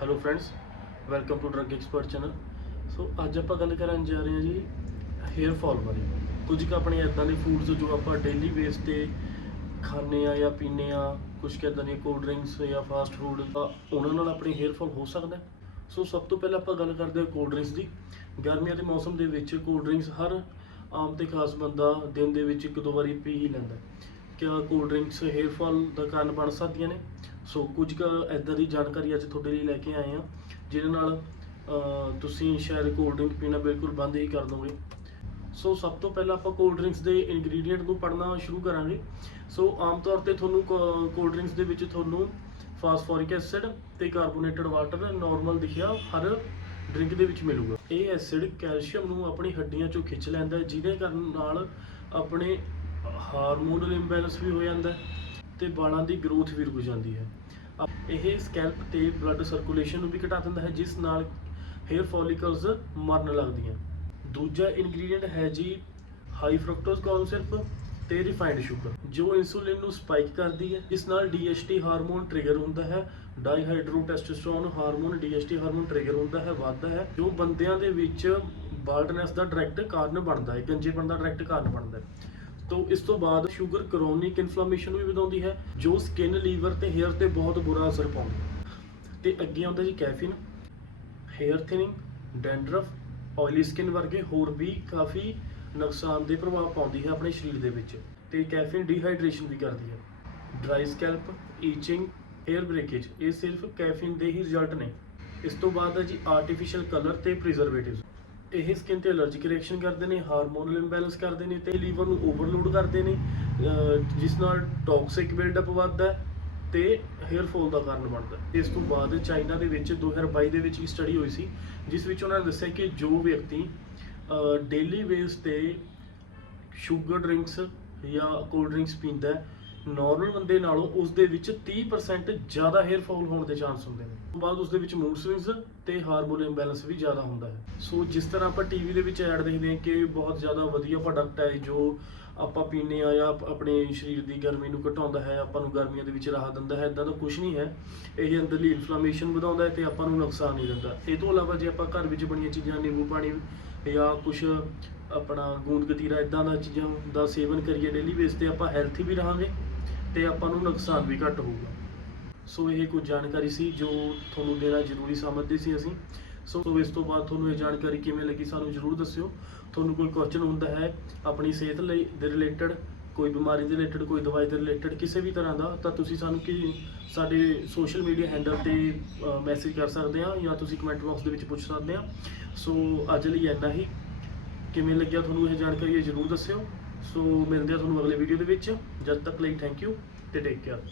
Hello friends welcome to drug expert channel so ਅੱਜ ਆਪਾਂ ਗੱਲ ਕਰਨ ਜਾ ਰਹੇ ਹਾਂ ਜੀ ਹੇਅਰ ਫਾਲ ਬਾਰੇ। ਕੁਝ ਕੁ ਆਪਣੇ ਇਦਾਂ ਦੇ ਫੂਡਸ ਜੋ ਆਪਾਂ ਡੇਲੀ ਬੇਸ ਤੇ ਖਾਂਦੇ ਆ ਜਾਂ ਪੀਂਦੇ ਆ ਕੁਝ ਕੁ ਇਦਾਂ ਦੀਆਂ ਕੋਲਡ ਡਰਿੰਕਸ ਜਾਂ ਫਾਸਟ ਫੂਡ ਉਹਨਾਂ ਨਾਲ ਆਪਣੀ ਹੇਅਰ ਫਾਲ ਹੋ ਸਕਦਾ ਸੋ ਸਭ ਤੋਂ ਪਹਿਲਾਂ ਆਪਾਂ ਗੱਲ ਕਰਦੇ ਹਾਂ ਕੋਲਡ ਡਰਿੰਕਸ ਦੀ। ਗਰਮੀਆਂ ਦੇ ਮੌਸਮ ਦੇ ਵਿੱਚ ਕੋਲਡ ਡਰਿੰਕਸ ਹਰ ਆਮ ਤੇ ਖਾਸ ਬੰਦਾ ਦਿਨ ਦੇ ਵਿੱਚ ਇੱਕ ਦੋ ਵਾਰੀ ਪੀ ਹੀ ਲੈਂਦਾ ਕਿਆ ਕੋਲਡ ਡਰਿੰਕਸ ਹੇਅਰ ਫਾਲ ਦਾ ਕਾਰਨ ਬਣ ਸਕਦੀਆਂ ਨੇ। ਸੋ ਕੁਝ ਕੁ ਇਦਾਂ ਦੀ ਜਾਣਕਾਰੀ ਅੱਜ ਤੁਹਾਡੇ ਲਈ ਲੈ ਕੇ ਆਏ ਹਾਂ, ਜਿਹਦੇ ਨਾਲ ਤੁਸੀਂ ਸ਼ਾਇਦ ਕੋਲਡ ਡਰਿੰਕ ਪੀਣਾ ਬਿਲਕੁਲ ਬੰਦ ਹੀ ਕਰ ਦੋਗੇ। ਸੋ ਸਭ ਤੋਂ ਪਹਿਲਾਂ ਆਪਾਂ ਕੋਲਡ ਡਰਿੰਕਸ ਦੇ ਇਨਗਰੀਡੀਅੰਟ ਨੂੰ ਪੜ੍ਹਨਾ ਸ਼ੁਰੂ ਕਰਾਂਗੇ। ਸੋ ਆਮ ਤੌਰ ਤੇ ਤੁਹਾਨੂੰ ਕੋਲਡ ਡਰਿੰਕਸ ਦੇ ਵਿੱਚ ਤੁਹਾਨੂੰ ਫਾਸਫੋਰਿਕ ਐਸਿਡ ਤੇ ਕਾਰਬੋਨੇਟਡ ਵਾਟਰ ਨਾਰਮਲ ਦਿਖਿਆ, ਹਰ ਡਰਿੰਕ ਦੇ ਵਿੱਚ ਮਿਲੂਗਾ। ਇਹ ਐਸਿਡ ਕੈਲਸ਼ੀਅਮ ਨੂੰ ਆਪਣੀ ਹੱਡੀਆਂ ਚੋਂ ਖਿੱਚ ਲੈਂਦਾ ਜਿਹਦੇ ਕਾਰਨ ਨਾਲ ਆਪਣੇ ਹਾਰਮੋਨਲ ਇੰਬੈਲੈਂਸ ਵੀ ਹੋ ਜਾਂਦਾ ਹੈ ਤੇ ਵਾਲਾਂ ਦੀ ਗਰੋਥ ਵੀ ਰੁਕ ਜਾਂਦੀ ਹੈ। ਇਹ ਸਕੈਲਪ ਤੇ ਬਲੱਡ ਸਰਕੂਲੇਸ਼ਨ ਨੂੰ ਵੀ ਘਟਾ ਦਿੰਦਾ ਹੈ, ਜਿਸ ਨਾਲ ਹੇਅਰ ਫੋਲੀਕਲਸ ਮਰਨ ਲੱਗਦੀਆਂ ਦੂਜਾ ਇਨਗਰੀਡੀਅੰਟ ਹੈ ਜੀ ਹਾਈ ਫਰਕਟੋਜ਼ ਕੌਰਨ ਸਿਰਪ ਤੇ ਰਿਫਾਈਨਡ ਸ਼ੂਗਰ ਜੋ ਇਨਸੂਲਿਨ ਨੂੰ ਸਪਾਈਕ ਕਰਦੀ ਹੈ। ਇਸ ਨਾਲ DHT ਹਾਰਮੋਨ ਟ੍ਰਿਗਰ ਹੁੰਦਾ ਹੈ dihydrotestosterone hormone DHT hormone trigger ਹੁੰਦਾ ਹੈ, ਵੱਧਦਾ ਹੈ, ਜੋ ਬੰਦਿਆਂ ਦੇ ਵਿੱਚ ਬਾਲਡਨੈਸ ਦਾ ਡਾਇਰੈਕਟ ਕਾਰਨ ਬਣਦਾ ਹੈ, ਗੰਜੇਪਣ ਦਾ ਡਾਇਰੈਕਟ ਕਾਰਨ ਬਣਦਾ ਹੈ। ਤੋਂ ਇਸ ਤੋਂ ਬਾਅਦ ਸ਼ੂਗਰ ਕਰੋਨਿਕ ਇਨਫਲੇਮੇਸ਼ਨ ਵੀ ਵਧਾਉਂਦੀ ਹੈ, ਜੋ ਸਕਿਨ ਲੀਵਰ ਤੇ ਹੇਅਰ ਤੇ ਬਹੁਤ ਬੁਰਾ ਅਸਰ ਪਾਉਂਦੀ ਹੈ। ਤੇ ਅੱਗੇ ਆਉਂਦਾ ਜੀ caffeine hair thinning dandruff oily skin ਵਰਗੇ ਹੋਰ ਵੀ ਕਾਫੀ ਨੁਕਸਾਨਦੇਹ ਪ੍ਰਭਾਵ ਪਾਉਂਦੀ ਹੈ ਆਪਣੇ ਸਰੀਰ ਦੇ ਵਿੱਚ ਤੇ ਕੈਫੀਨ ਡੀਹਾਈਡਰੇਸ਼ਨ ਵੀ ਕਰਦੀ ਹੈ। Dry scalp itching hair breakage ਇਹ ਸਿਰਫ ਕੈਫੀਨ ਦੇ ਹੀ ਰਿਜ਼ਲਟ ਨੇ। ਇਸ ਤੋਂ ਬਾਅਦ ਹੈ ਜੀ ਆਰਟੀਫੀਸ਼ੀਅਲ ਕਲਰ ਤੇ ਪ੍ਰੀਜ਼ਰਵੇਟਿਵਸ ਇਹ ਸਕਿਨ ਤੇ ਅਲਰਜੀਕ ਰਿਐਕਸ਼ਨ ਕਰਦੇ ਨੇ ਹਾਰਮੋਨਲ ਇੰਬੈਲੈਂਸ ਕਰਦੇ ਨੇ ਤੇ ਲੀਵਰ ਨੂੰ ਓਵਰਲੋਡ ਕਰਦੇ ਨੇ ਜਿਸ ਨਾਲ ਟੌਕਸਿਕ ਬਿਲਡਅਪ ਵੱਧਦਾ ਹੈ ਤੇ ਹੇਅਰ ਫਾਲ ਦਾ ਕਾਰਨ ਬਣਦਾ ਇਸ ਤੋਂ ਬਾਅਦ ਚਾਈਨਾ ਦੇ ਵਿੱਚ 2022 ਦੇ ਵਿੱਚ ਇੱਕ ਸਟੱਡੀ ਹੋਈ ਸੀ, ਜਿਸ ਵਿੱਚ ਉਹਨਾਂ ਨੇ ਦੱਸਿਆ ਕਿ ਜੋ ਵਿਅਕਤੀ ਡੇਲੀ ਬੇਸ ਤੇ ਸ਼ੂਗਰ ਡਰਿੰਕਸ ਜਾਂ ਕੋਲਡ ਡਰਿੰਕਸ ਪੀਂਦਾ ਹੈ ਨਾਰਮਲ ਬੰਦੇ ਨਾਲੋਂ ਉਸ ਦੇ ਵਿੱਚ 30% ਜ਼ਿਆਦਾ ਹੇਅਰ ਫਾਲ ਹੋਣ ਦੇ ਚਾਂਸ ਹੁੰਦੇ ਨੇ। ਉਸ ਤੋਂ ਬਾਅਦ ਉਸ ਦੇ ਵਿੱਚ ਮੂਡ ਸਵਿੰਗਸ ਤੇ ਹਾਰਮੋਨ ਇੰਬੈਲੈਂਸ ਵੀ ਜ਼ਿਆਦਾ ਹੁੰਦਾ ਹੈ। ਸੋ ਜਿਸ ਤਰ੍ਹਾਂ ਆਪਾਂ ਟੀਵੀ ਦੇ ਵਿੱਚ ਐਡ ਦੇਖਦੇ ਹਾਂ ਕਿ ਬਹੁਤ ਜ਼ਿਆਦਾ ਵਧੀਆ ਪ੍ਰੋਡਕਟ ਹੈ ਜੋ ਆਪਾਂ ਪੀਂਦੇ ਆ ਜਾਂ ਆਪਣੇ ਸਰੀਰ ਦੀ ਗਰਮੀ ਨੂੰ ਘਟਾਉਂਦਾ ਹੈ, ਆਪਾਂ ਨੂੰ ਗਰਮੀਆਂ ਦੇ ਵਿੱਚ ਰਾਹਤ ਦਿੰਦਾ ਹੈ, ਇਦਾਂ ਦਾ ਕੁਝ ਨਹੀਂ ਹੈ। ਇਹ ਅੰਦਰਲੀ ਇਨਫਲੇਮੇਸ਼ਨ ਵਧਾਉਂਦਾ ਹੈ ਤੇ ਆਪਾਂ ਨੂੰ ਨੁਕਸਾਨ ਨਹੀਂ ਦਿੰਦਾ। ਇਹ ਤੋਂ ਇਲਾਵਾ ਜੇ ਆਪਾਂ ਘਰ ਵਿੱਚ ਬਣੀਆਂ ਚੀਜ਼ਾਂ, ਨਿੰਬੂ ਪਾਣੀ ਜਾਂ ਕੁਝ ਆਪਣਾ ਗੂੰਦ ਗਤੀਰਾ ਇਦਾਂ ਦਾ ਚੀਜ਼ਾਂ ਦਾ ਸੇਵਨ ਕਰੀਏ ਡੇਲੀ ਬੇਸ ਤੇ ਆਪਾਂ ਹੈਲਥੀ ਵੀ ਰਹਾਂਗੇ। ਤੇ ਆਪਾਂ ਨੂੰ ਨੁਕਸਾਨ ਵੀ ਘੱਟ ਹੋਊਗਾ। ਸੋ ਇਹ ਕੁਝ ਜਾਣਕਾਰੀ ਸੀ ਜੋ ਤੁਹਾਨੂੰ ਦੇਣਾ ਜ਼ਰੂਰੀ ਸਮਝਦੇ ਸੀ ਅਸੀਂ। ਸੋ ਸੋ ਇਸ ਤੋਂ ਬਾਅਦ ਤੁਹਾਨੂੰ ਇਹ ਜਾਣਕਾਰੀ ਕਿਵੇਂ ਲੱਗੀ ਸਾਨੂੰ ਜ਼ਰੂਰ ਦੱਸਿਓ। ਤੁਹਾਨੂੰ ਕੋਈ ਕੁਐਸਚਨ ਹੁੰਦਾ ਹੈ ਆਪਣੀ ਸਿਹਤ ਲਈ ਦੇ ਰਿਲੇਟਡ ਕੋਈ ਬਿਮਾਰੀ ਦੇ ਰਿਲੇਟਡ ਕੋਈ ਦਵਾਈ ਦੇ ਰਿਲੇਟਡ ਕਿਸੇ ਵੀ ਤਰ੍ਹਾਂ ਦਾ, ਤਾਂ ਤੁਸੀਂ ਸਾਨੂੰ ਕੀ ਸਾਡੇ ਸੋਸ਼ਲ ਮੀਡੀਆ ਹੈਂਡਲ ਤੇ ਮੈਸੇਜ ਕਰ ਸਕਦੇ ਆ ਜਾਂ ਤੁਸੀਂ ਕਮੈਂਟ ਬਾਕਸ ਦੇ ਵਿੱਚ ਪੁੱਛ ਸਕਦੇ ਆ ਸੋ ਅੱਜ ਲਈ ਇੰਨਾ ਹੀ। ਕਿਵੇਂ ਲੱਗਿਆ ਤੁਹਾਨੂੰ ਇਹ ਜਾਣਕਾਰੀ ਇਹ ਜ਼ਰੂਰ ਦੱਸਿਓ। ਸੋ ਮਿਲਦੇ ਆ ਤੁਹਾਨੂੰ ਅਗਲੇ ਵੀਡੀਓ ਦੇ ਵਿੱਚ। ਜਦ ਤੱਕ ਲਈ ਥੈਂਕ ਯੂ ਤੇ ਟੇਕ ਕੇਅਰ